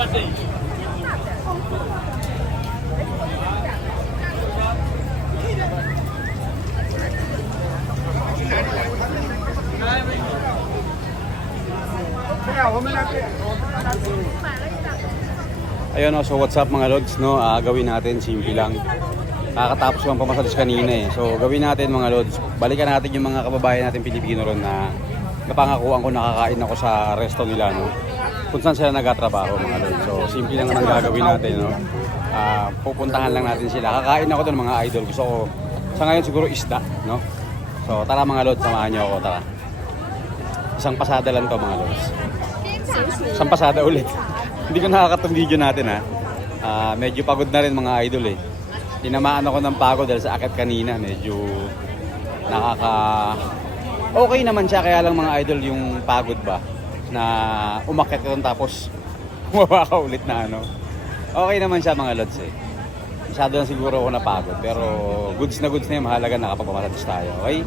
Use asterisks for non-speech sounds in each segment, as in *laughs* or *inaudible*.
Ayun oh, so what's up mga lods, no? Ah, gawin natin, simple lang. Kakatapos lang pamasalis kanina eh. So gawin natin mga lods, balikan natin yung mga kababayan natin Pilipino ron na napangakuan ko nakakain ako sa resto nila, no? Kung saan sila nagtatrabaho mga lods. So simple lang ang gagawin natin, no? Ah, pupuntahan lang natin sila. Kakain ako doon mga idol. Gusto ko, sa ngayon siguro isda, no? So tara mga lods, samahan niyo ako, tara. Isang pasada lang to mga lods. Isang pasada ulit. *laughs* Hindi ko nakakatong video natin ha. Ah, medyo pagod na rin mga idol eh. Tinamaan ako ng pagod dahil sa akit kanina. Medyo nakaka... Okay naman siya kaya lang mga idol yung pagod ba na umakyat ka tapos *laughs* bumaba ka ulit na ano. Okay naman siya mga lods eh. Masyado lang siguro ako napagod pero goods na goods na yun. Mahalaga nakapagpaparatos tayo. Okay?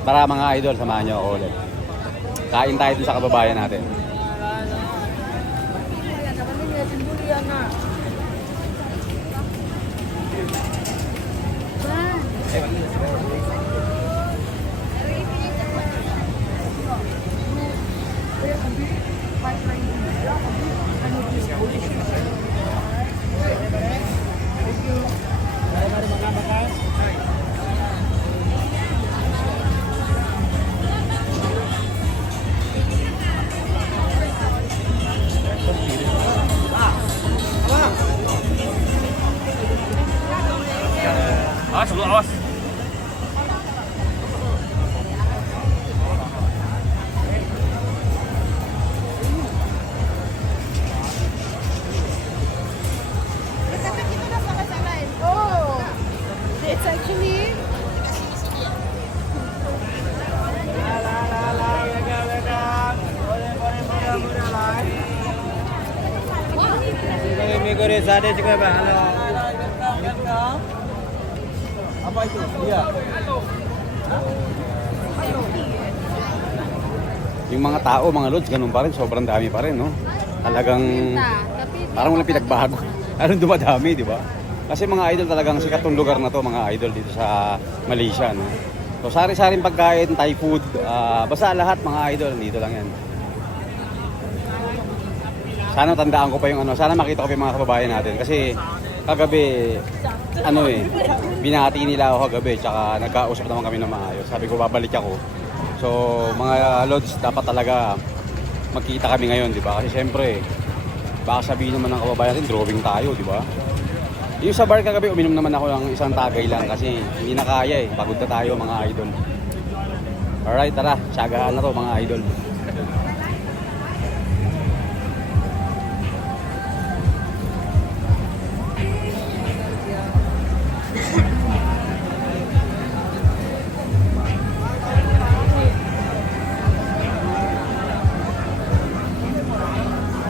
Tara mga idol, samahan niyo ako ulit. Kain tayo dun sa kababayan natin. Awas, Migori sade juga bang. Apa itu? Iya. Yung mga tao, mga lods, ganun pa rin. Sobrang dami pa rin, no? Talagang parang walang pinagbago. *laughs* Parang dumadami, di ba? Kasi mga idol talagang sikat tong lugar na to, mga idol dito sa Malaysia, no? So, sari-saring pagkain, Thai food, ah, basta lahat mga idol, dito lang yan. Sana tandaan ko pa yung ano, sana makita ko pa yung mga kababayan natin. Kasi kagabi, ano eh, binati nila ako kagabi, tsaka nagkausap naman kami ng maayos. Sabi ko, babalik ako. So, mga lods, dapat talaga magkita kami ngayon, di ba? Kasi syempre, baka sabihin naman ng kababayan natin, drawing tayo, di ba? Yung sa bar kagabi, uminom naman ako ng isang tagay lang kasi hindi na kaya eh. Pagod na tayo mga idol. Alright, tara. Tsagaan na to mga idol.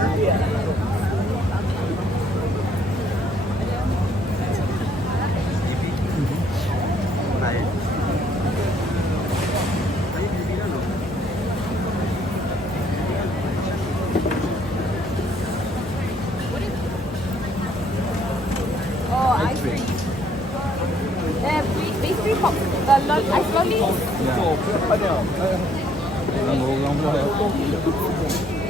아니야. 난 먹으려고 한 거야.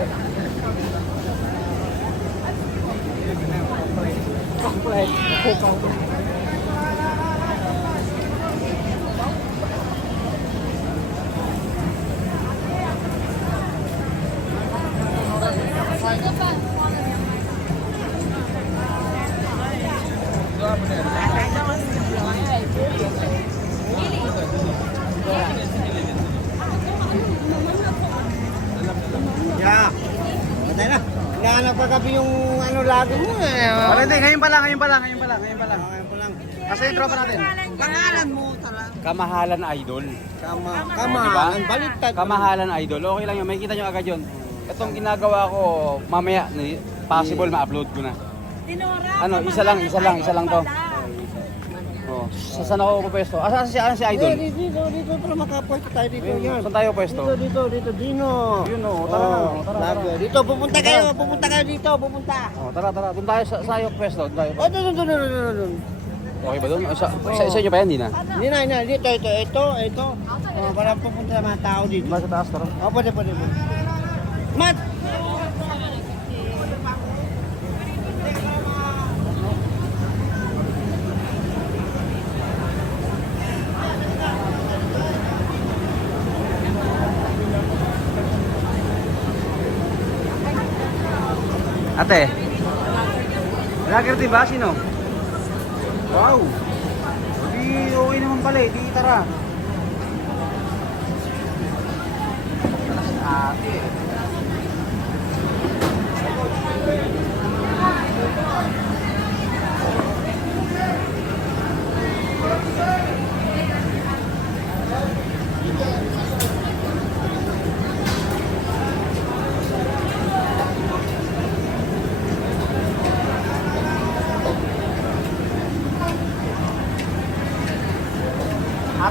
不快 Pa kami yung ano lagi mo eh. Wala hindi, ngayon pa lang, ngayon pa lang, ngayon pa lang, ngayon pa lang. Okay po lang. Kasi yung tropa natin. Pangalan mo talaga. Kamahalan Idol. Kama, Diba? kamahalan, baliktad. Kamahalan Idol. Okay lang yun, makikita nyo agad yun. Itong ginagawa ko, mamaya, ni- possible ma-upload ko na. Ano, isa lang, isa lang, isa lang to. Sa saan ako pwesto? Asa si, ano si Idol? Eh, dito, dito, para makapwesto tayo dito. Yan. Saan tayo pwesto? Dito, dito, dito, Dino. Yun, oh, tara Oh, tara, lagi. tara. Dito, pupunta kayo, pupunta kayo dito, pupunta. Oh, tara, tara. Doon tayo sa sayo pwesto. Doon tayo. Oh, doon, doon, doon, doon, doon. Okay ba doon? Sa, sa, sa inyo pa yan, hindi na? Hindi na, hindi na, dito, ito, ito, ito. Oh, para pupunta sa mga tao dito. Ba sa taas, tara. Oh, pwede, pwede, pwede. Mat! Ate. Vlogger din ba? Sino? Wow. Di okay naman pala eh. Di tara. Tara si ate.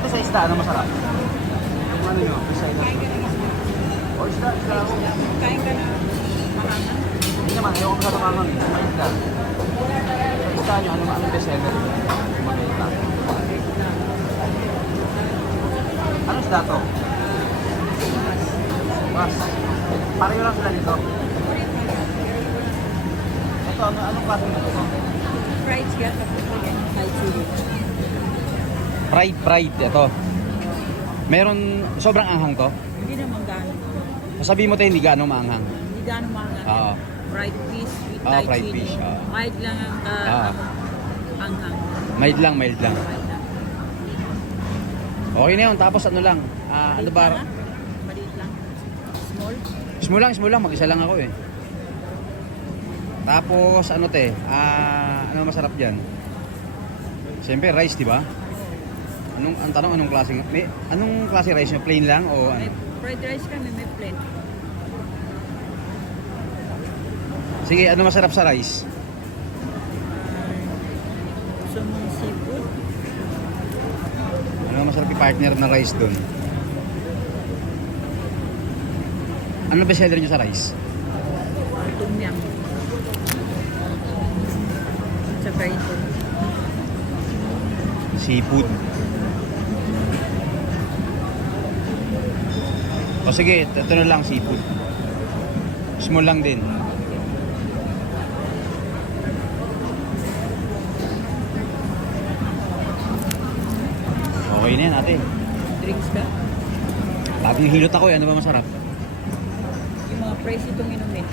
Sa isda, ano masarap? Ano nyo? Sa isda. O isda. Kain ka na. Hindi naman, ayoko masyado kamang. Ay, isda. Sa isda nyo, ano ano best seller? Maganda. Ano isda to? Mas. Pareho lang sila dito. Ito, ano, anong klase nito? Fried lagyan ng Thai chili. Fried, fried. Ito. Meron, sobrang anghang to. Hindi naman gano'n. Sabi mo tayo, hindi gaano maanghang. Hindi gano'n mahal. Oo. Fried fish with Oo, Thai fried chili. fish, oo. Mild lang ang uh, Oo. anghang. Mild lang, mild lang. Mild lang. Okay na yun. Tapos ano lang, ah, ano Maliit ba? lang, ah. Maliit lang. Small. Small lang, small lang. Mag-isa lang ako eh. Tapos ano te, ah, ano masarap dyan? Siyempre rice, di ba? Anong, ang tanong, anong klase, may, anong klase rice nyo? Plain lang o May ano? fried rice kami, may plain. Sige, ano masarap sa rice? Gusto mong seafood? Ano masarap i-partner na rice dun? Ano best seller nyo sa rice? Tom yum. At saka ito. Seafood. O sige, ito na lang seafood. Small lang din. Okay na yan ate. Drinks ka? Laging hilot ako eh. Ano ba masarap? Yung mga price itong inumin.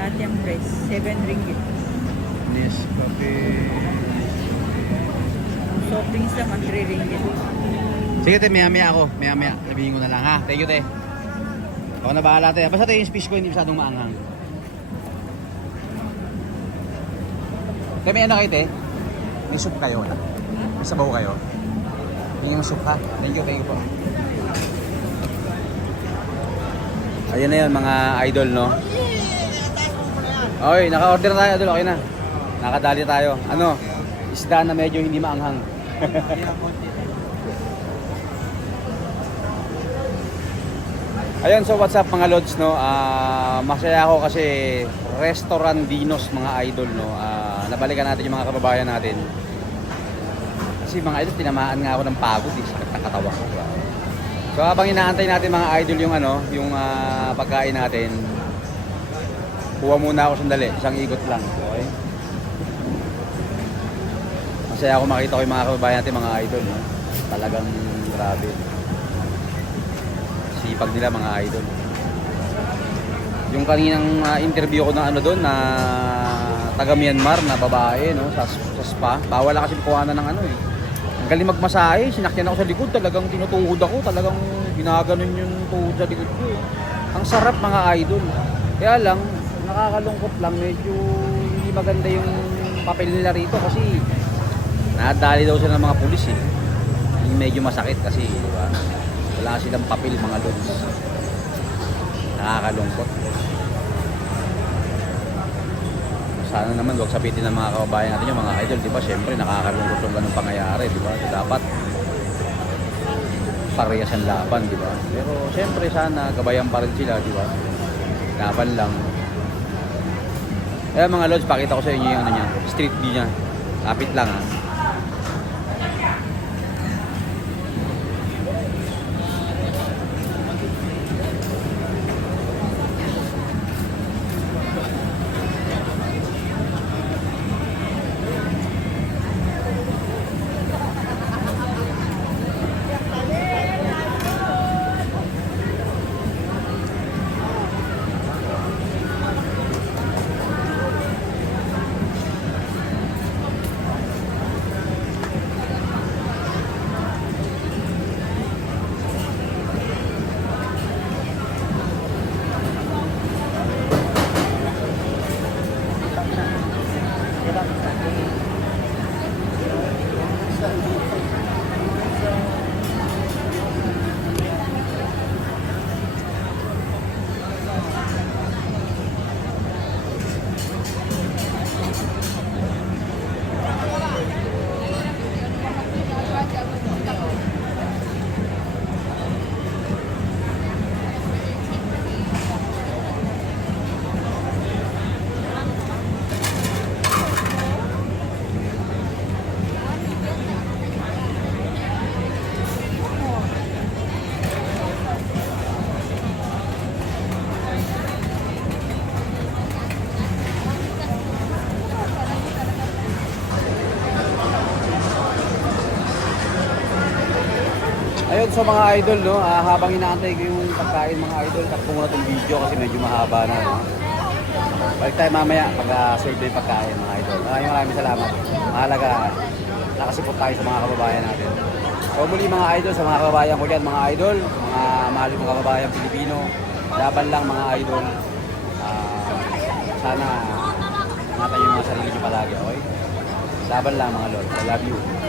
Lahat yung price. 7 ringgit. Nescafe. Soft drinks naman 3 ringgit. Sige te, maya maya ako. Maya maya. Sabihin ko na lang ha. Thank you te. Ako na bahala te. Basta te yung fish ko hindi masyadong maanghang. Te, may ano kayo te? May soup kayo wala? May sabaw kayo? Yung soup ha? Thank you, thank you po. Ayun na yun mga idol no. Okay, naka-order na tayo idol. Okay na. Nakadali tayo. Ano? Isda na medyo hindi maanghang. *laughs* Ayun, so what's up mga lods, no? Ah, masaya ako kasi restaurant dinos mga idol, no? Ah, nabalikan natin yung mga kababayan natin. Kasi mga idol, tinamaan nga ako ng pagod, eh. sakit ng katawan ko. So habang inaantay natin mga idol yung ano, yung ah, pagkain natin, kuha muna ako sandali, isang ikot lang. Okay? Masaya ako makita ko yung mga kababayan natin, mga idol. No? Talagang grabe. Sipag nila mga idol. Yung kaninang ah, interview ko na ano doon na taga Myanmar na babae no sa, sa spa. Bawal na kasi kuhanan ng ano eh. Ang galing magmasahe, sinakyan ako sa likod, talagang tinutuhod ako, talagang ginaganon yung tuhod sa likod ko. eh. Ang sarap mga idol. Kaya lang, nakakalungkot lang, medyo hindi maganda yung papel nila rito kasi nadali daw sila ng mga pulis eh. Medyo masakit kasi, di ba? Wala silang papel mga lods. Nakakalungkot. Sana naman wag sabitin ng mga kababayan natin yung mga idol, di ba? Siyempre nakakalungkot yung ganung pangyayari, di ba? Dapat parehas ang laban, di ba? Pero siyempre sana gabayan pa rin sila, di ba? Laban lang. Kaya mga lods, pakita ko sa inyo yung ano niya, street view niya. Kapit lang ha. So mga idol, no, ah, habang inaantay ko yung pagkain mga idol, takpo muna itong video kasi medyo mahaba na. No? Balik tayo mamaya pag uh, serve yung pagkain mga idol. Maraming maraming salamat. Mahalaga, nakasipot tayo sa mga kababayan natin. So muli mga idol, sa mga kababayan ko dyan, mga idol, mga mahal mga kababayan Pilipino, laban lang mga idol. Ah, sana ingatan yung mga sarili palagi, okay? Laban lang mga lord. I love you.